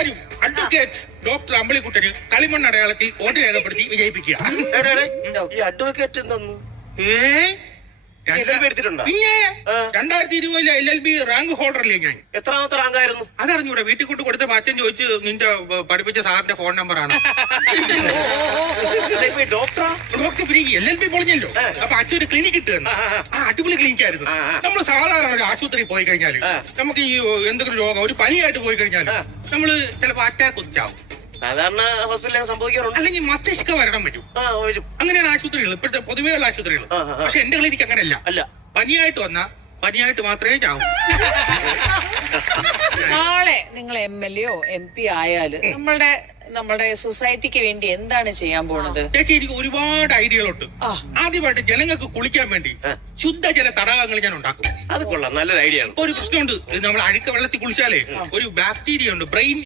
എല്ലാരും advocate doctor അമ്പളിക്കുട്ടന് കളിമണ്ണ് അടയാളത്തിൽ vote രേഖപ്പെടുത്തി വിജയിപ്പിക്കുക. ഈ അഡ്വക്കേറ്റ് എന്തോന്നു എടുത്തിട്ടുണ്ടോ? 2020 LLB റാങ്ക് ഹോൾഡറല്ലേ ഞാൻ. എത്രാമത്തെ റാങ്കായിരുന്നു? അതറിഞ്ഞൂടെ? വീട്ടിൽ കൊണ്ട് കൊടുത്തപ്പോ അച്ഛൻ ചോദിച്ചു നിന്റെ പഠിപ്പിച്ച സാറിന്റെ ഫോൺ നമ്പറാണ്. ഡോക്ടർ പിന്നെ LLB പൊളിഞ്ഞല്ലോ. അപ്പൊ അച്ഛൻ ഒരു ക്ലിനിക്ക് ഇട്ടുതന്നു. അടിപൊളി ക്ലിനിക്കായിരുന്നു. നമ്മൾ സാധാരണ ഒരു ആശുപത്രിയിൽ പോയി കഴിഞ്ഞാല് നമുക്ക് ഈ എന്തെങ്കിലും രോഗം ഒരു പനിയായിട്ട് പോയി കഴിഞ്ഞാല് നമ്മള് ചിലപ്പോ അറ്റാക്ക് ഒത്തിച്ചാവും. സാധാരണ ഹോസ്പിറ്റലിൽ സംഭവിക്കാറുണ്ട്. അല്ലെങ്കിൽ മസ്തിഷ്ക വരണം വരും. അങ്ങനെയാണ് ആശുപത്രികൾ, ഇപ്പോഴത്തെ പൊതുവെയുള്ള ആശുപത്രികൾ. പക്ഷെ എന്റെ ക്ലിനിക്ക് അങ്ങനെയല്ല. പനിയായിട്ട് വന്നാ പനിയായിട്ട് മാത്രമേ ചാവൂ. നാളെ നിങ്ങൾ MLA-യോ MP ആയാല് നമ്മളുടെ സൊസൈറ്റിക്ക് വേണ്ടി എന്താണ് ചെയ്യാൻ പോണത്? ചേച്ചി, എനിക്ക് ഒരുപാട് ഐഡിയകളുണ്ട്. ആദ്യമായിട്ട് ജനങ്ങൾക്ക് കുളിക്കാൻ വേണ്ടി ശുദ്ധജല തടാകങ്ങൾ ഞാൻ ഉണ്ടാക്കും. അത് കൊള്ളാം, നല്ലൊരു ഐഡിയ ആണ്. ഒരു പ്രശ്നമുണ്ട്, നമ്മൾ അഴുക്ക വെള്ളത്തിൽ കുളിച്ചാലേ ഒരു ബാക്ടീരിയ ഉണ്ട്, ബ്രെയിൻ